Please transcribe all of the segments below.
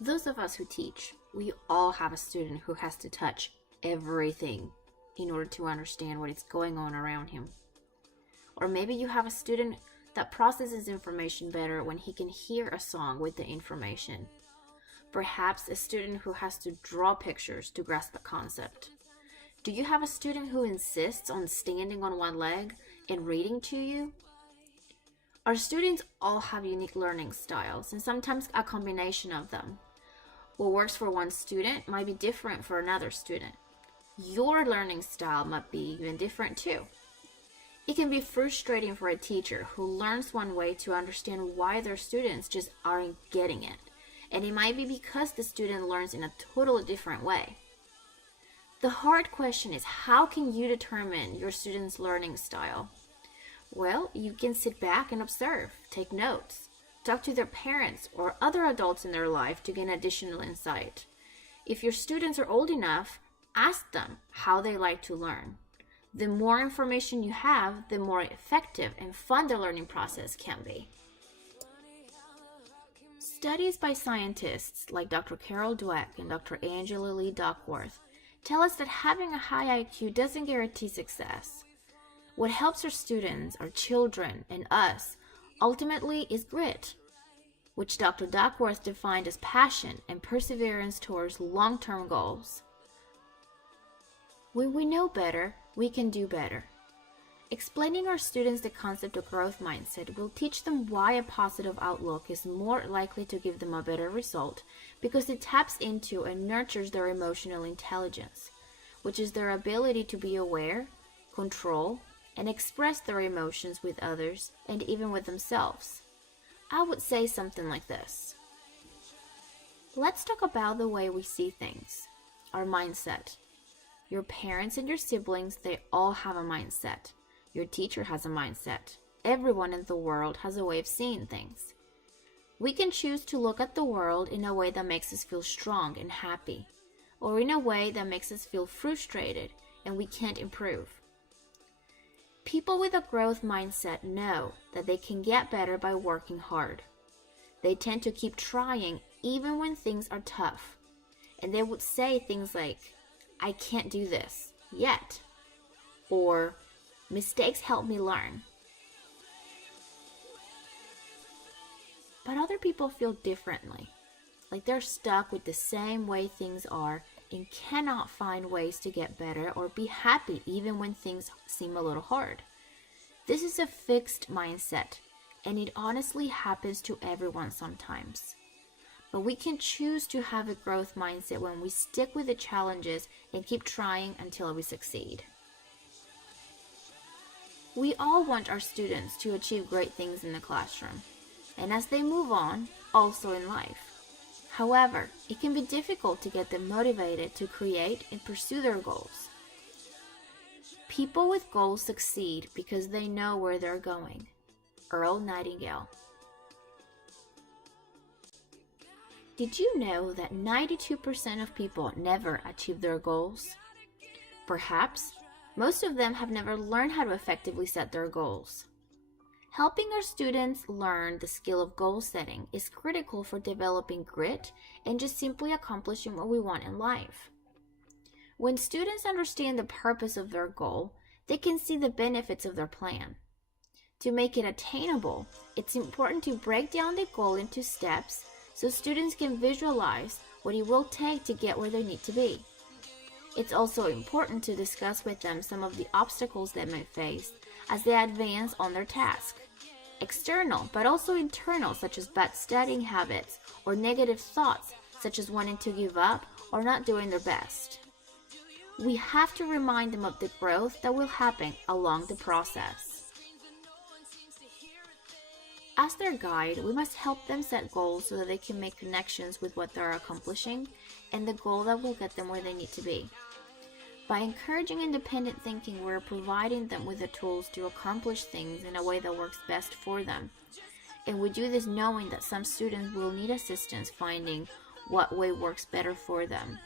Those of us who teach, we all have a student who has to touch everything in order to understand what is going on around him. Or maybe you have a student that processes information better when he can hear a song with the information. Perhaps a student who has to draw pictures to grasp a concept. Do you have a student who insists on standing on one leg and reading to you? Our students all have unique learning styles and sometimes a combination of them. What works for one student might be different for another student. Your learning style might be even different too. It can be frustrating for a teacher who learns one way to understand why their students just aren't getting it. And it might be because the student learns in a totally different way. The hard question is, how can you determine your student's learning style? Well, you can sit back and observe, take notes, talk to their parents or other adults in their life to gain additional insight. If your students are old enough, ask them how they like to learn. The more information you have, the more effective and fun the learning process can be. Studies by scientists like Dr. Carol Dweck and Dr. Angela Lee Duckworth tell us that having a high IQ doesn't guarantee success. What helps our students, our children, and us ultimately is grit, which Dr. Duckworth defined as passion and perseverance towards long-term goals. When we know better, we can do better. Explaining our students the concept of growth mindset will teach them why a positive outlook is more likely to give them a better result because it taps into and nurtures their emotional intelligence, which is their ability to be aware, control, and express their emotions with others and even with themselves. I would say something like this. Let's talk about the way we see things, our mindset. Your parents and your siblings, they all have a mindset. Your teacher has a mindset. Everyone in the world has a way of seeing things. We can choose to look at the world in a way that makes us feel strong and happy, or in a way that makes us feel frustrated and we can't improve. People with a growth mindset know that they can get better by working hard. They tend to keep trying even when things are tough. And they would say things like, I can't do this yet. Or, mistakes help me learn. But other people feel differently. Like they're stuck with the same way things are and cannot find ways to get better or be happy even when things seem a little hard. This is a fixed mindset, and it honestly happens to everyone sometimes. But we can choose to have a growth mindset when we stick with the challenges and keep trying until we succeed. We all want our students to achieve great things in the classroom, and as they move on, also in life. However, it can be difficult to get them motivated to create and pursue their goals. People with goals succeed because they know where they're going. Earl Nightingale. Did you know that 92% of people never achieve their goals? Perhaps, most of them have never learned how to effectively set their goals. Helping our students learn the skill of goal setting is critical for developing grit and just simply accomplishing what we want in life. When students understand the purpose of their goal, they can see the benefits of their plan. To make it attainable, it's important to break down the goal into steps so students can visualize what it will take to get where they need to be. It's also important to discuss with them some of the obstacles they may face as they advance on their task. External, but also internal, such as bad studying habits or negative thoughts, such as wanting to give up or not doing their best. We have to remind them of the growth that will happen along the process. As their guide, we must help them set goals so that they can make connections with what they're accomplishing and the goal that will get them where they need to be. By encouraging independent thinking, we're providing them with the tools to accomplish things in a way that works best for them. And we do this knowing that some students will need assistance finding what way works better for them.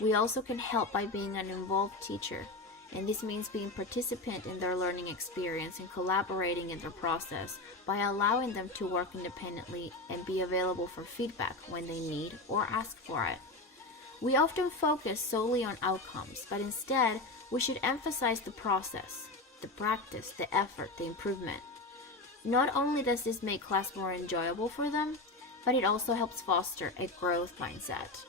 We also can help by being an involved teacher And this means being participant in their learning experience and collaborating in their process by allowing them to work independently and be available for feedback when they need or ask for it. We often focus solely on outcomes, but instead, we should emphasize the process, the practice, the effort, the improvement. Not only does this make class more enjoyable for them, but it also helps foster a growth mindset.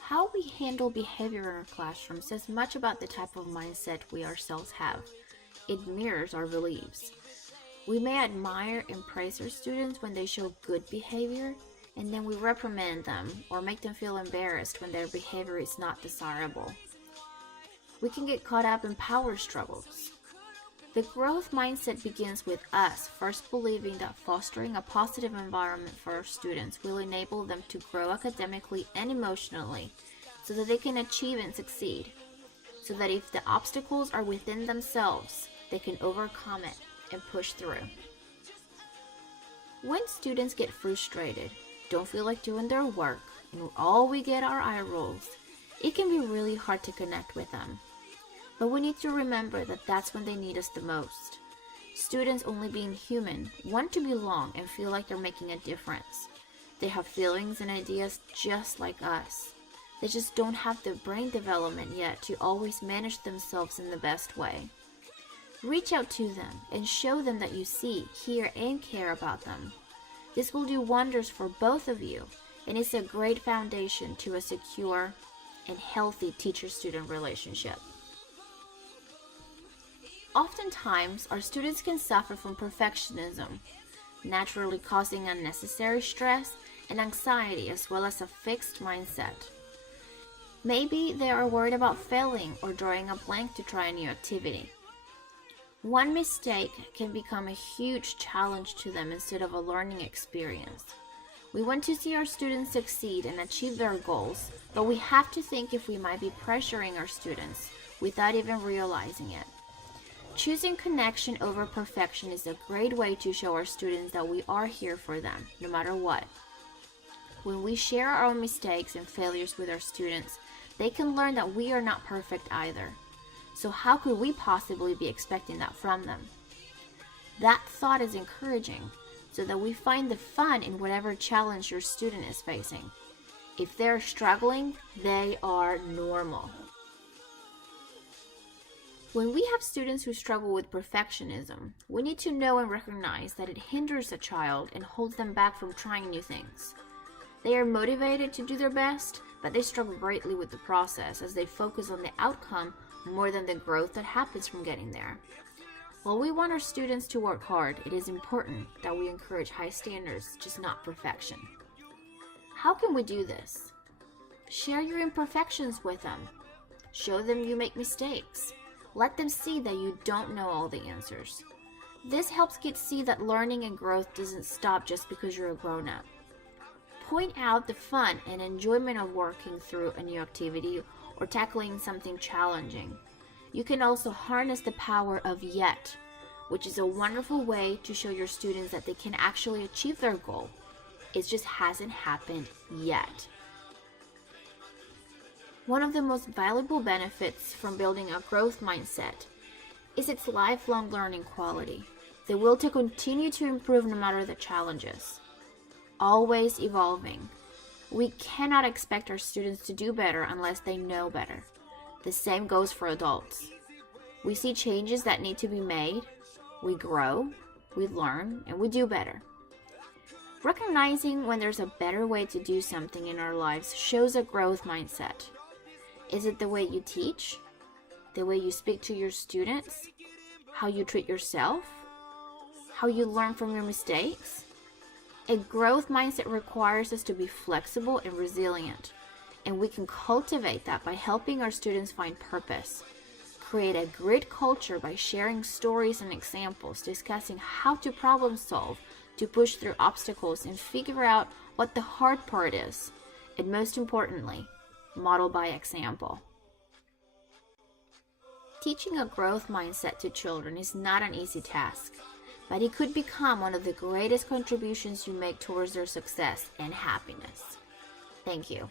How we handle behavior in our classroom says much about the type of mindset we ourselves have. It mirrors our beliefs. We may admire and praise our students when they show good behavior, and then we reprimand them or make them feel embarrassed when their behavior is not desirable. We can get caught up in power struggles. The growth mindset begins with us first believing that fostering a positive environment for our students will enable them to grow academically and emotionally so that they can achieve and succeed, so that if the obstacles are within themselves, they can overcome it and push through. When students get frustrated, don't feel like doing their work, and all we get are eye rolls, it can be really hard to connect with them. But we need to remember that that's when they need us the most. Students, only being human, want to belong and feel like they're making a difference. They have feelings and ideas just like us. They just don't have the brain development yet to always manage themselves in the best way. Reach out to them and show them that you see, hear, and care about them. This will do wonders for both of you, and it's a great foundation to a secure and healthy teacher-student relationship. Oftentimes, our students can suffer from perfectionism, naturally causing unnecessary stress and anxiety as well as a fixed mindset. Maybe they are worried about failing or drawing a blank to try a new activity. One mistake can become a huge challenge to them instead of a learning experience. We want to see our students succeed and achieve their goals, but we have to think if we might be pressuring our students without even realizing it. Choosing connection over perfection is a great way to show our students that we are here for them, no matter what. When we share our own mistakes and failures with our students, they can learn that we are not perfect either. So how could we possibly be expecting that from them? That thought is encouraging, so that we find the fun in whatever challenge your student is facing. If they're struggling, they are normal. When we have students who struggle with perfectionism, we need to know and recognize that it hinders a child and holds them back from trying new things. They are motivated to do their best, but they struggle greatly with the process as they focus on the outcome more than the growth that happens from getting there. While we want our students to work hard, it is important that we encourage high standards, just not perfection. How can we do this? Share your imperfections with them. Show them you make mistakes. Let them see that you don't know all the answers. This helps kids see that learning and growth doesn't stop just because you're a grown-up. Point out the fun and enjoyment of working through a new activity or tackling something challenging. You can also harness the power of yet, which is a wonderful way to show your students that they can actually achieve their goal. It just hasn't happened yet. One of the most valuable benefits from building a growth mindset is its lifelong learning quality, the will to continue to improve no matter the challenges. Always evolving. We cannot expect our students to do better unless they know better. The same goes for adults. We see changes that need to be made, we grow, we learn, and we do better. Recognizing when there's a better way to do something in our lives shows a growth mindset. Is it the way you teach? The way you speak to your students? How you treat yourself? How you learn from your mistakes? A growth mindset requires us to be flexible and resilient, and we can cultivate that by helping our students find purpose. Create a great culture by sharing stories and examples, discussing how to problem solve, to push through obstacles and figure out what the hard part is, and most importantly, model by example. Teaching a growth mindset to children is not an easy task, but it could become one of the greatest contributions you make towards their success and happiness. Thank you.